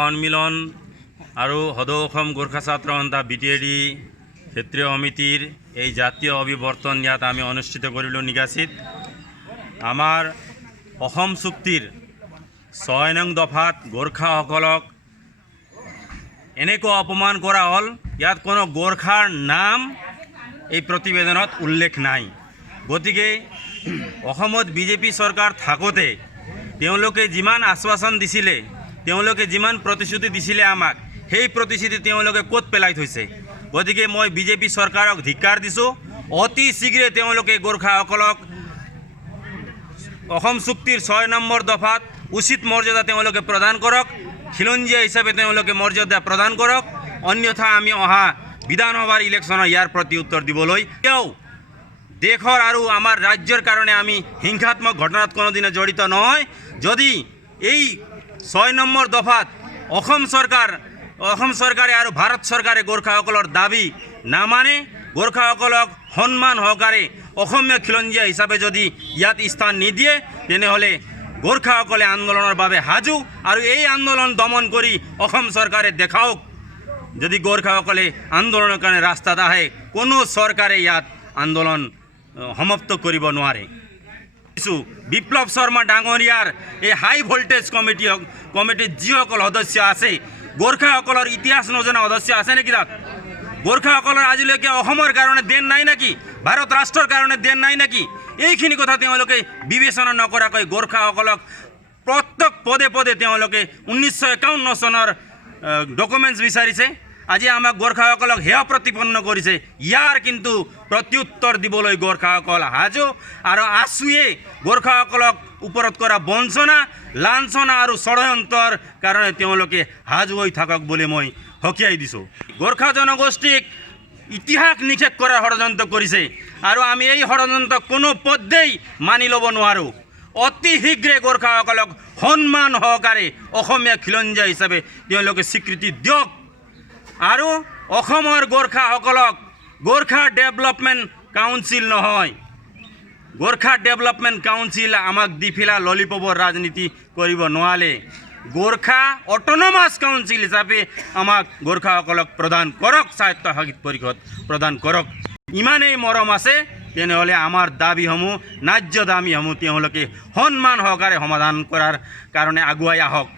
সন্মিলন আৰু সদৌ অসম গোৰ্খা ছাত্ৰ সন্থা BTAD ক্ষেত্ৰীয় সমিতিৰ এই জাতীয় অভিৱৰ্তন ইয়াত আমি অনুষ্ঠিত কৰিলোঁ নিগাছিত। আমাৰ অসম চুক্তিৰ ৬ নং দফাত গোৰ্খাসকলক এনেকুৱা অপমান কৰা হ'ল, ইয়াত কোনো গোৰ্খাৰ নাম এই প্ৰতিবেদনত উল্লেখ নাই। গতিকে অসমত বিজেপি চৰকাৰ থাকোঁতে তেওঁলোকে যিমান আশ্বাসন দিছিলে, তেওঁলোকে যিমান প্ৰতিশ্ৰুতি দিছিলে আমাক, সেই প্ৰতিশ্ৰুতি তেওঁলোকে ক'ত পেলাই থৈছে। গতিকে মই বিজেপি চৰকাৰক ধিক্কাৰ দিছোঁ। অতি শীঘ্ৰে তেওঁলোকে গোৰ্খাসকলক অসম চুক্তিৰ ৬ নম্বৰ দফাত উচিত মৰ্যাদা তেওঁলোকে প্ৰদান কৰক, খিলঞ্জীয়া হিচাপে তেওঁলোকে মৰ্যাদা প্ৰদান কৰক। অন্যথা আমি অহা বিধানসভাৰ ইলেকশ্যনৰ ইয়াৰ প্ৰতি উত্তৰ দিবলৈ দেশৰ আৰু আমাৰ ৰাজ্যৰ কাৰণে আমি হিংসাত্মক ঘটনাত কোনোদিনে জড়িত নহয়। যদি এই ৬ নম্বৰ দফাত অসম চৰকাৰে আৰু ভাৰত চৰকাৰে গোৰ্খাসকলৰ দাবী নামানে, গোৰ্খাসকলক সন্মান সহকাৰে অসমীয়া খিলঞ্জীয়া হিচাপে যদি ইয়াত স্থান নিদিয়ে, তেনেহ'লে গোৰ্খাসকলে আন্দোলনৰ বাবে সাজু। আৰু এই আন্দোলন দমন কৰি অসম চৰকাৰে দেখাওক, যদি গোৰ্খাসকলে আন্দোলনৰ কাৰণে ৰাস্তাত আহে, কোনো চৰকাৰে ইয়াত আন্দোলন সমাপ্ত কৰিব নোৱাৰে। বিপ্লৱ শৰ্মা ডাঙৰীয়াৰ এই হাই ভোল্টেজ কমিটিত যিসকল সদস্য আছে, গোৰ্খাসকলৰ ইতিহাস নজনা সদস্য আছে নেকি? তাত গোৰ্খাসকলৰ আজিলৈকে অসমৰ কাৰণে দেন নাই নেকি? ভাৰত ৰাষ্ট্ৰৰ কাৰণে দেন নাই নেকি? এইখিনি কথা তেওঁলোকে বিবেচনা নকৰাকৈ গোৰ্খাসকলক প্ৰত্যেক পদে পদে তেওঁলোকে 1951 চনৰ ডকুমেণ্টছ বিচাৰিছে। আজি আমাক গোৰ্খাসকলক হেয় প্ৰতিপন্ন কৰিছে। ইয়াৰ কিন্তু প্ৰত্যুত্তৰ দিবলৈ গোৰ্খাসকল সাজু। আৰু আছুৱে গোৰ্খাসকলক ওপৰত কৰা বঞ্চনা, লাঞ্ছনা আৰু ষড়যন্ত্ৰৰ কাৰণে তেওঁলোকে সাজু হৈ থাকক বুলি মই সকীয়াই দিছোঁ। গোৰ্খা জনগোষ্ঠীক ইতিহাস নিষেধ কৰাৰ ষড়যন্ত্ৰ কৰিছে আৰু আমি এই ষড়যন্ত্ৰ কোনো পধ্যেই মানি ল'ব নোৱাৰোঁ। অতি শীঘ্ৰে গোৰ্খাসকলক সন্মান সহকাৰে অসমীয়া খিলঞ্জীয়া হিচাপে তেওঁলোকে স্বীকৃতি দিয়ক। আৰু অসমৰ গোৰ্খাসকলক গোৰ্খা ডেভেলপমেণ্ট কাউন্সিল নহয়, গোৰ্খা ডেভেলপমেণ্ট কাউন্সিল আমাক দি পেলাই ললিপপৰ ৰাজনীতি কৰিব নোৱাৰে। গোৰ্খা অট'নমাছ কাউন্সিল হিচাপে আমাক গোৰ্খাসকলক প্ৰদান কৰক, স্বায়ত্তশাসিত পৰিষদ প্ৰদান কৰক। ইমানেই মৰম আছে, তেনেহ'লে আমাৰ দাবীসমূহ, ন্যায্য দাবীসমূহ তেওঁলোকে সন্মান সহকাৰে সমাধান কৰাৰ কাৰণে আগুৱাই আহক।